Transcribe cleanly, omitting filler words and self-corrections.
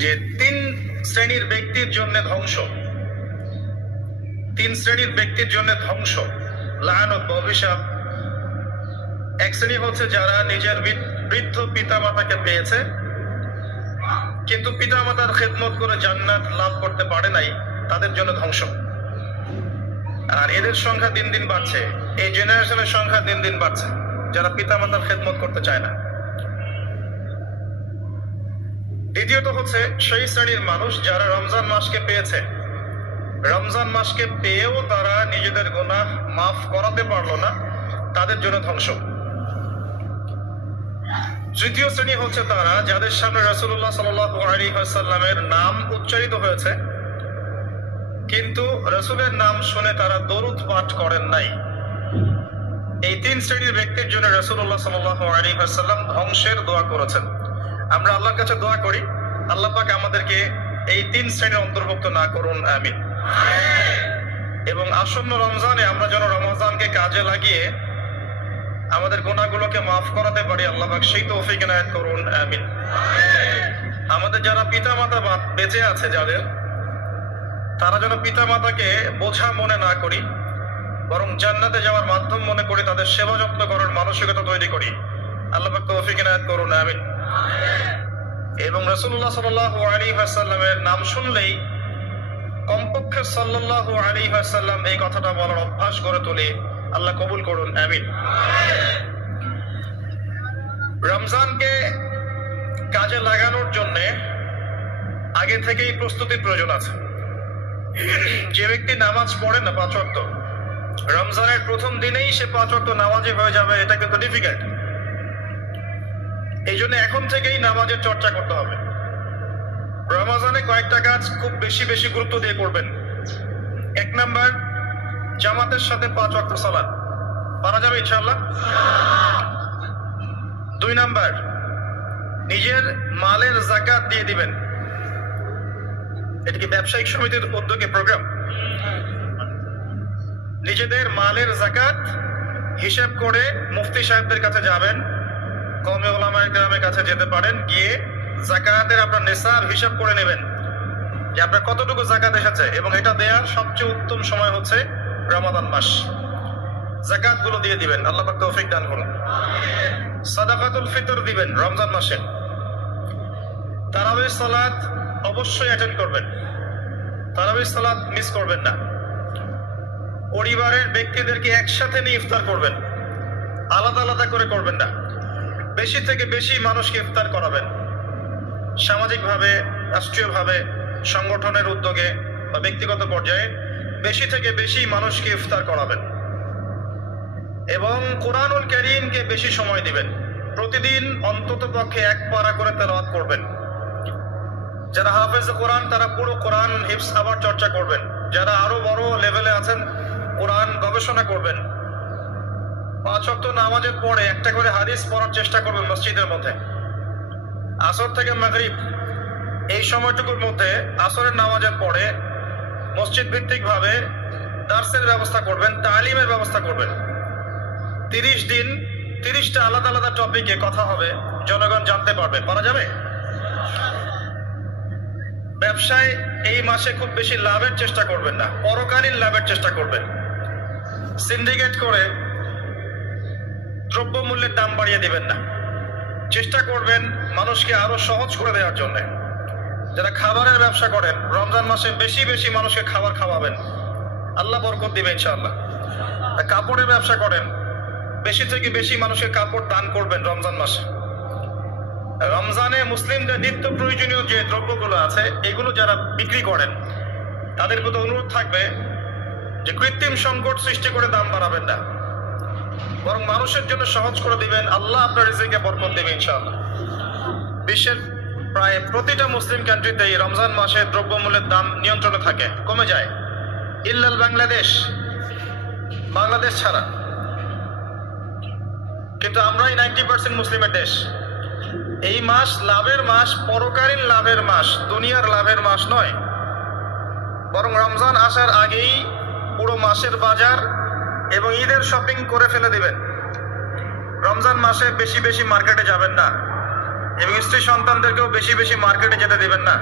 যে তিন শ্রেণীর ব্যক্তির জন্য ধ্বংস, তিন শ্রেণীর ব্যক্তির জন্য ধ্বংস, লাআনত বা অভিশাপ। এক শ্রেণী হচ্ছে যারা নিজের বৃদ্ধ পিতামাতাকে পেয়েছে কিন্তু পিতামাতার খেদমত করে জান্নাত লাভ করতে পারে নাই, তাদের জন্য ধ্বংস। আর এদের সংখ্যা দিন দিন বাড়ছে, এই জেনারেশনের সংখ্যা দিন দিন বাড়ছে যারা পিতামাতার খেদমত করতে চায় না। দ্বিতীয়ত হচ্ছে সেই শ্রেণীর মানুষ যারা রমজান মাসকে পেয়েছে, রমজান মাসকে পেয়েও তারা নিজেদের গুনাহ মাফ করাতে পারলো না, তাদের জন্য ধ্বংস। তৃতীয় শ্রেণী হচ্ছে তারা যাদের সামনে রাসূলুল্লাহ সাল্লাল্লাহু আলাইহি ওয়াসাল্লামের নাম উচ্চারিত হয়েছে কিন্তু রাসূলের নাম শুনে তারা দরুদ পাঠ করেন নাই। এই তিন শ্রেণীর ব্যক্তির জন্য রাসূলুল্লাহ সাল্লাল্লাহু আলাইহি ওয়াসাল্লাম ধ্বংসের দোয়া করেছেন। আমরা আল্লাহর কাছে দোয়া করি আল্লাহ পাক আমাদেরকে এই তিন শ্রেণীর অন্তর্ভুক্ত না করুন, আমিন। এবং আসন্ন রমজানে আমরা যেন রমজানকে কাজে লাগিয়ে আমাদের গুনাহগুলোকে মাফ করাতে পারি, আল্লাহ পাক সেই তৌফিক এনায়েত করুন, আমিন। আমাদের যারা পিতামাতা বেঁচে আছে যাদের, তারা যেন পিতামাতাকে বোঝা মনে না করি, বরং জান্নাতে যাওয়ার মাধ্যম মনে করি, তাদের সেবা যত্ন করার মানসিকতা তৈরি করি, আল্লাহ পাক তৌফিক এনায়েত করুন, আমিন। এবং রাসূলুল্লাহ সাল্লাল্লাহু আলাইহি ওয়াসাল্লামের নাম শুনলেই কমপক্ষে সাল্লাল্লাহু আলাইহি ওয়াসাল্লাম এই কথাটা বলার অভ্যাস গড়ে তুলি, আল্লাহ কবুল করুন, আমিন। রমজানকে কাজে লাগানোর জন্য আগে থেকেই প্রস্তুতির প্রয়োজন আছে। যে ব্যক্তি নামাজ পড়ে না 5 ওয়াক্ত, রমজানের প্রথম দিনেই সে 5 ওয়াক্ত নামাজি হয়ে যাবে, এটা কিন্তু ডিফিকাল্ট। এই জন্য এখন থেকেই নামাজের চর্চা করতে হবে। রমজানে কয়েকটা কাজ খুব বেশি বেশি গুরুত্ব দিয়ে করবেন। 1 নাম্বার, জামাতের সাথে 5 ওয়াক্ত সালাত পারা যাবে ইনশাআল্লাহ। 2 নাম্বার, নিজের মালের যাকাত দিয়ে দিবেন। এটা কি ব্যবসায়িক সমিতির উদ্যোগে প্রোগ্রাম? নিজেদের মালের যাকাত হিসাব করে মুফতি সাহেবদের কাছে যাবেন, কওমে উলামায়ে কেরামের কাছে যেতে পারেন, গিয়ে যাকাতের আপনার নিসাব হিসাব করে নেবেন যে আপনার কতটুকু যাকাত এসেছে। এবং এটা দেওয়ার সবচেয়ে উত্তম সময় হচ্ছে রমাদান মাস। যাকাত গুলো দিয়ে দিবেন, আল্লাহ পাক তৌফিক দান করুন। সাদাকাতুল ফিতর দিবেন রমজান মাসে। তারাবির সালাত অবশ্যই অ্যাটেন্ড করবেন, তারাবির সালাত মিস করবেন না। পরিবারের ব্যক্তিদেরকে একসাথে নিয়ে ইফতার করবেন, আলাদা আলাদা করে করবেন না। বেশি থেকে বেশি মানুষকে ইফতার করাবেন, সামাজিকভাবে, রাষ্ট্রীয়ভাবে, সংগঠনের উদ্যোগে বা ব্যক্তিগত পর্যায়ে বেশি থেকে বেশি মানুষকে ইফতার করাবেন। এবং কোরআনুল কারীমকে বেশি সময় দিবেন। প্রতিদিন অন্তত পক্ষে 1 পারা করে তেলাওয়াত করবেন। যারা হাফেজ কোরআন তারা পুরো কোরআন হিফজ আবার চর্চা করবেন। যারা আরো বড় লেভেলে আছেন কোরআন গবেষণা করবেন। 5 ওয়াক্ত নামাজের পরে একটা করে হাদিস পড়ার চেষ্টা করবেন মসজিদের মধ্যে। আসর থেকে মাগরিব এই সময়টুকুর মধ্যে আসরের নামাজের পরে মসজিদ ভিত্তিক ভাবে দার্সের ব্যবস্থা করবেন, তালিমের ব্যবস্থা করবেন। 30 দিন 30টা আলাদা আলাদা টপিকে কথা হবে, জনগণ জানতে পারবে। পারা যাবে? ব্যবসায় এই মাসে খুব বেশি লাভের চেষ্টা করবেন না, পরকালীন লাভের চেষ্টা করবেন। সিন্ডিকেট করে দ্রব্যমূল্যের দাম বাড়িয়ে দিবেন না, চেষ্টা করবেন মানুষকে আরো সহজ করে দেওয়ার জন্য। যারা খাবারের ব্যবসা করেন রমজান মাসে বেশি বেশি মানুষকে খাবার খাওয়াবেন, আল্লাহ বরকত দিবেন ইনশাআল্লাহ। কাপড়ের ব্যবসা করেন, বেশি থেকে বেশি মানুষকে কাপড় দান করবেন রমজান মাসে। রমজানে মুসলিমদের নিত্য প্রয়োজনীয় যে দ্রব্যগুলো আছে এগুলো যারা বিক্রি করেন তাদের প্রতি অনুরোধ থাকবে যে কৃত্রিম সংকট সৃষ্টি করে দাম বাড়াবেন না, বরং মানুষের জন্য সহজ করে দিবেন। আল্লাহ আপনার রিজিকে বরকত দেবে ইনশাআল্লাহ। বিশ্বের প্রায় প্রতিটা মুসলিম কান্ট্রিতে এই রমজান মাসে দ্রব্যমূল্যের দাম নিয়ন্ত্রণে থাকে, কমে যায়, ইল্লাল বাংলাদেশ ছাড়া। কিন্তু আমরাই 90% মুসলিমের দেশ। এই মাস লাভের মাস, পরকালীন লাভের মাস, দুনিয়ার লাভের মাস নয়। বরং রমজান আসার আগেই পুরো মাসের বাজার এবং ঈদের শপিং করে ফেলে দিবেন। রমজান মাসে বেশি বেশি মার্কেটে যাবেন না, এবং স্ত্রী সন্তানদেরকেও বেশি বেশি মার্কেটে যেতে দিবেন না।